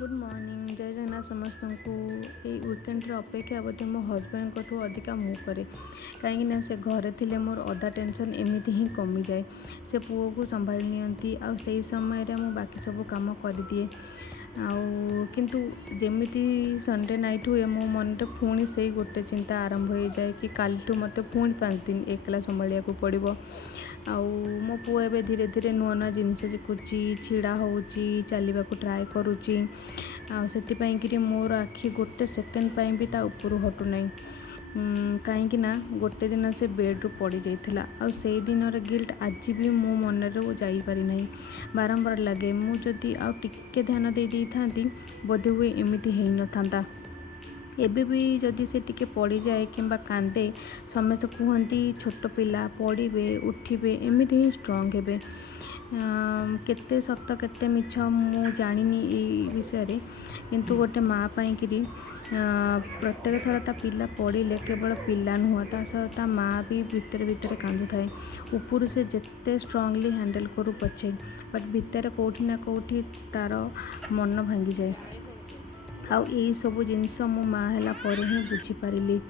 Good morning जय जगन्नाथ समस्त को। ये वीकेंड अपेक्षा बोधे मो हजबैंड को अधिका मु करे कहीं से घरे थिले मोर अधा टेंशन एमती ही कमी जाए। से पुओ को संभाली नियंती आ से समय रे मु बाकी सब काम कर दिए किंतु जेमिति संडे नाइट हुए मो मन पुणी से गोटे चिंता आरंभ हो जाए कि कालू मत पुणी 5 दिन एकला संभालिया को पड़ो। मो पुओ एवं धीरे धीरे नुआ नुआ जिनस शिखुची छिड़ा हो चलने को ट्राए करुच्ची से मोर आखि गोटे सेकेंड पाई भी ता ऊपर हटुना कहीं गोटे दिन से बेड्रु पड़ जाइला से दिन गिल्ट आज भी मो मन रे जापारी ना बारंबार लगे मुझे आउ टिके ध्यान दे था बोधे हुए एमती हो न था एबे भी जदि से टिके पड़ जाए कि कांदे समस्त कहती छोट पिला पड़े उठे एमती ही स्ट्रंग हे केते सत केते मिछ मु जानी ये विषय किंतु गोटे माँ पाई प्रत्येक थर ता पिला पड़े केवल पिला नुह ता सह ता माँ भी भितर भितर कांदु थाए ऊपर से जिते स्ट्रंगली हैंडल करू पछे बट भितर कौटी ना कौटी तार मन भांगी जाए। आउ यही सब जिनस मो माँ है बुझीपारि